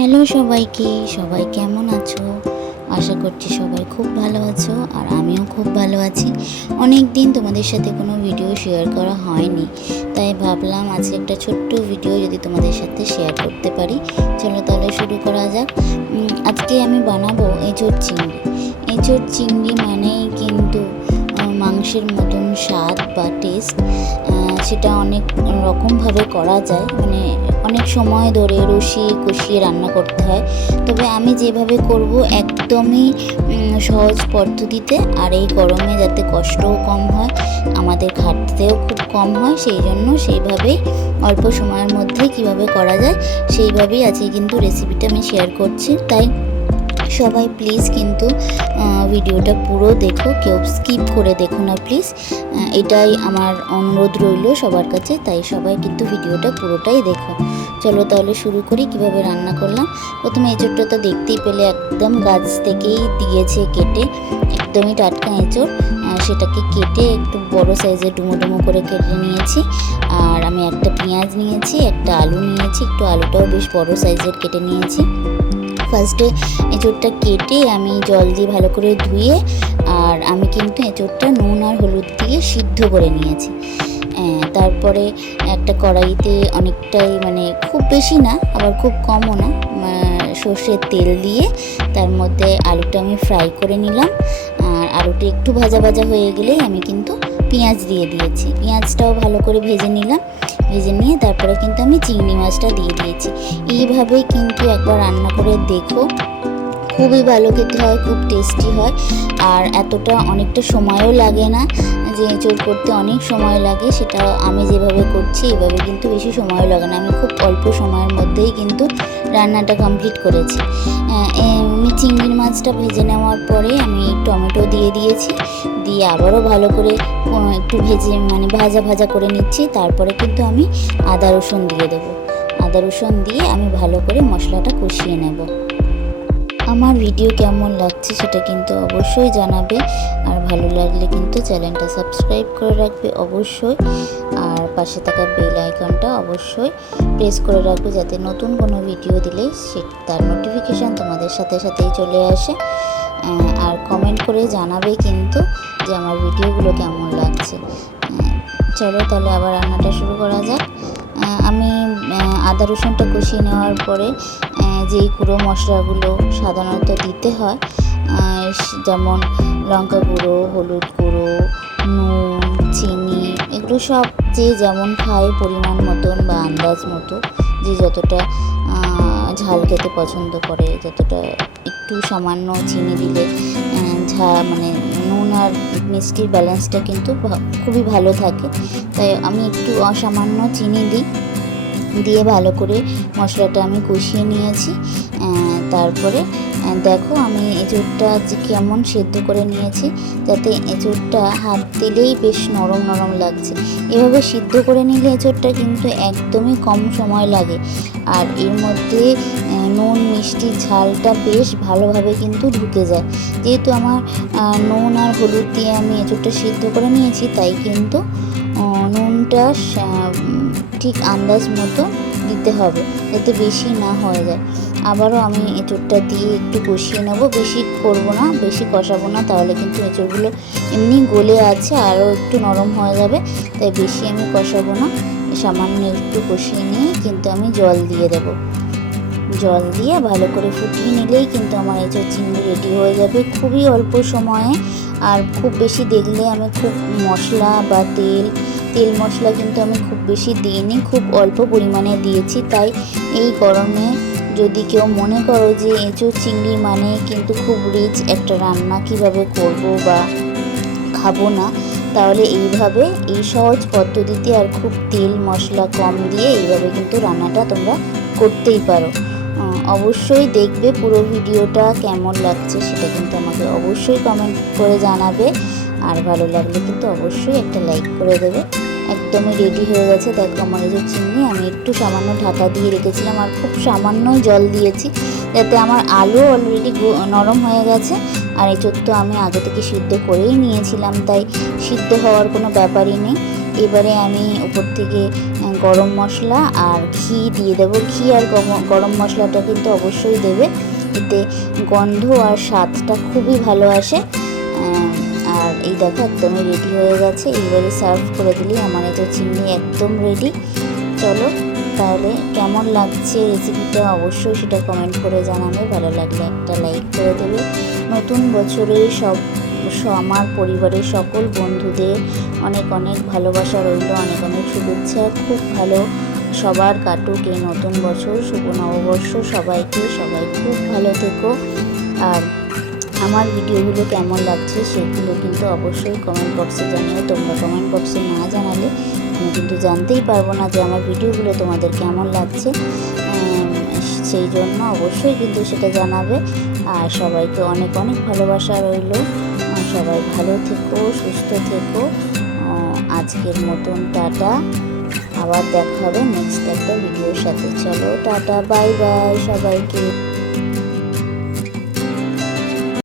Hello সবাইকে, সবাই কেমন আছো? আশা করছি সবাই খুব ভালো আছো আর আমিও খুব ভালো আছি। অনেক দিন তোমাদের সাথে কোনো ভিডিও শেয়ার করা হয়নি, তাই ভাবলাম আজকে একটা ছোট্ট ভিডিও যদি তোমাদের সাথে শেয়ার করতে পারি। চলো তাহলে শুরু করা যাক। আজকে আমি বানাবো এঁচোড় চিংড়ি। এঁচোড় চিংড়ি মানেই কিন্তু মাংসের মতন স্বাদ বা টেস্ট। সেটা অনেক রকমভাবে করা যায়, মানে অনেক সময় ধরে রসিয়ে কষিয়ে রান্না করতে হয়। তবে আমি যেভাবে করব একদমই সহজ পদ্ধতিতে, আর এই গরমে যাতে কষ্টও কম হয়, আমাদের খাটতেও খুব কম হয়, সেই জন্য সেইভাবেই অল্প সময়ের মধ্যে কিভাবে করা যায় সেইভাবেই আজকে কিন্তু রেসিপিটা আমি শেয়ার করছি। তাই সবাই প্লিজ কিন্তু ভিডিওটা পুরো দেখো, কেউ স্কিপ করে দেখো না প্লিজ, এটাই আমার অনুরোধ রইল সবার কাছে। তাই সবাই কিন্তু ভিডিওটা পুরোটাই দেখো। চলো তাহলে শুরু করি কিভাবে রান্না করলাম। প্রথমে এঁচোড়টা তো দেখতেই পেলে একদম গাছ থেকেই দিয়েছে কেটে, একদমই টাটকা এঁচোড়। সেটাকে কেটে একটু বড় সাইজের ডুমো ডুমো করে কেটে নিয়েছি। আর আমি একটা পেঁয়াজ নিয়েছি, একটা আলু নিয়েছি, একটু আলুটাও বেশ বড় সাইজের কেটে নিয়েছি। ফার্স্টে এঁচোড়টা কেটে আমি জল দিয়ে ভালো করে ধুয়ে, আর আমি কিন্তু এঁচোড়টা নুন আর হলুদ দিয়ে সিদ্ধ করে নিয়েছি। তারপরে একটা কড়াইতে অনেকটাই, মানে খুব বেশি না আবার খুব কমও না, সর্ষের তেল দিয়ে তার মধ্যে আলুটা আমি ফ্রাই করে নিলাম। আর আলুটা একটু ভাজা ভাজা হয়ে গেলেই আমি কিন্তু পেঁয়াজ দিয়ে দিয়েছি। পেঁয়াজটাও ভালো করে ভেজে নিলাম। ভেজে নিয়ে তারপরে কিন্তু আমি চিংড়ি মাছটা দিয়ে দিয়েছি। এইভাবেই কিন্তু একবার রান্না করে দেখো, খুবই ভালো খেতে হয়, খুব টেস্টি হয়। আর এতটা অনেকটা সময়ও লাগে না, যে এঁচোড় করতে অনেক সময় লাগে সেটা আমি যেভাবে করছি এইভাবে কিন্তু বেশি সময়ও লাগে না। আমি খুব অল্প সময়ের মধ্যেই কিন্তু রান্নাটা কমপ্লিট করেছি। আমি চিংড়ি মাছটা ভেজে নেওয়ার পরে আমি টমেটো দিয়ে দিয়েছি, দিয়ে আবারও ভালো করে একটু ভেজে, মানে ভাজা ভাজা করে নিচ্ছি। তারপরে কিন্তু আমি আদা রসুন দিয়ে দেবো। আদা রসুন দিয়ে আমি ভালো করে মশলাটা কষিয়ে নেব। আমার ভিডিও কেমন লাগছে সেটা কিন্তু অবশ্যই জানাবে, আর ভালো লাগলে কিন্তু চ্যানেলটা সাবস্ক্রাইব করে রাখবে অবশ্যই। আর পাশে থাকা বেল আইকনটা অবশ্যই প্রেস করে রাখবে, যাতে নতুন কোনো ভিডিও দিলে তার নোটিফিকেশান তোমাদের সাথে সাথেই চলে আসে। আর কমেন্ট করে জানাবে কিন্তু যে আমার ভিডিওগুলো কেমন লাগছে। চলো তাহলে আবার রান্নাটা শুরু করা যাক। আমি আদা রসুনটা কষিয়ে নেওয়ার পরে যেই গুঁড়ো মশলাগুলো সাধারণত দিতে হয়, যেমন লঙ্কা গুঁড়ো, হলুদ গুঁড়ো, নুন, চিনি, এগুলো সব যে যেমন খায় পরিমাণ মতন বা আন্দাজ মতো, যে যতটা ঝাল খেতে পছন্দ করে, যতটা একটু সামান্য চিনি দিলে মানে নুন আর মিষ্টির ব্যালেন্সটা কিন্তু খুবই ভালো থাকে। তাই আমি একটু অসামান্য চিনি দিই, দিয়ে ভালো করে মশলাটা আমি কষিয়ে নিয়েছি। তারপরে দেখো আমি এঁচোড়টা যে কেমন সেদ্ধ করে নিয়েছি, যাতে এঁচোড়টা হাত দিলেই বেশ নরম নরম লাগছে। এভাবে সিদ্ধ করে নিলে এঁচোড়টা কিন্তু একদমই কম সময় লাগে, আর এর মধ্যে নুন মিষ্টি ঝালটা বেশ ভালোভাবে কিন্তু ঢুকে যায়। যেহেতু আমার নুন আর হলুদ দিয়ে আমি এঁচোড়টা সিদ্ধ করে নিয়েছি, তাই কিন্তু নুনটা ঠিক আন্দাজ মতো দিতে হবে, যাতে বেশি না হয়ে যায়। আবারও আমি এঁচোড়টা দিয়ে একটু কষিয়ে নেবো, বেশি করবো না, বেশি কষাবো না, তাহলে কিন্তু এঁচোড়গুলো এমনি গলে আছে আরও একটু নরম হয়ে যাবে। তাই বেশি আমি কষাবো না, সামান্য একটু কষিয়ে নিয়ে কিন্তু আমি জল দিয়ে দেবো। জল দিয়ে ভালো করে ফুটিয়ে নিলেই কিন্তু আমার এঁচোড় চিংড়ি রেডি হয়ে যাবে খুবই অল্প সময়ে। আর খুব বেশি দেখলে আমি খুব মশলা বা তেল মশলা কিন্তু আমি খুব বেশি দিইনি, খুব অল্প পরিমাণে দিয়েছি। তাই এই গরমে যদি কেউ মনে করো যে এঁচোড় চিংড়ি মানে কিন্তু খুব রিচ একটা রান্না, কিভাবে করব বা খাবো না, তাহলে এইভাবে এই সহজ পদ্ধতিতে আর খুব তেল মশলা কম দিয়ে এইভাবে কিন্তু রান্নাটা তোমরা করতেই পারো। অবশ্যই দেখবে পুরো ভিডিওটা, কেমন লাগছে সেটা কিন্তু আমাকে অবশ্যই কমেন্ট করে জানাবে। আর ভালো লাগলে কিন্তু অবশ্যই একটা লাইক করে দেবে। একদমই রেডি হয়ে গেছে। দেখো আমার এই যে চিংড়ি, আমি একটু সামান্য ঢাকা দিয়ে রেখেছিলাম আর খুব সামান্যই জল দিয়েছি, যাতে আমার আলু অলরেডি নরম হয়ে গেছে। আর এঁচোড় তো আমি আগে থেকে সিদ্ধ করেই নিয়েছিলাম, তাই সিদ্ধ হওয়ার কোনো ব্যাপারই নেই। এবারে আমি উপর থেকে গরম মশলা আর ঘি দিয়ে দেবো। ঘি আর গরম মশলাটা কিন্তু অবশ্যই দেবে, এতে গন্ধ আর স্বাদটা খুবই ভালো আসে। আর এই দেখো একদমই রেডি হয়ে গেছে। এবারে সার্ভ করে দিলি আমার এটা চিংড়ি একদম রেডি। চলো তাহলে কেমন লাগছে রেসিপিটা অবশ্যই সেটা কমেন্ট করে জানাবে। ভালো লাগলে একটা লাইক করে দেবে। নতুন বছরে আমার পরিবারের সকল বন্ধুদের অনেক অনেক ভালোবাসা রইল, অনেক অনেক শুভেচ্ছা। খুব ভালো সবার কাটুক এই নতুন বছর, শুভ নববর্ষ সবাইকে। সবাই খুব ভালো থেকো। আর আমার ভিডিওগুলো কেমন লাগছে সেগুলো কিন্তু অবশ্যই কমেন্ট বক্সে জানিও। তোমরা কমেন্ট বক্সে না জানালে আমি কিন্তু জানতেই পারবো না যে আমার ভিডিওগুলো তোমাদের কেমন লাগছে। সেই জন্য অবশ্যই কিন্তু সেটা জানাবে। আর সবাইকে অনেক অনেক ভালোবাসা রইল। সবাই ভালো থেকো, সুস্থ থেকো। আজকের মতন টাটা, আবার দেখা হবে নেক্সট একটা ভিডিওর সাথে। চলো টাটা, বাই বাই সবাইকে।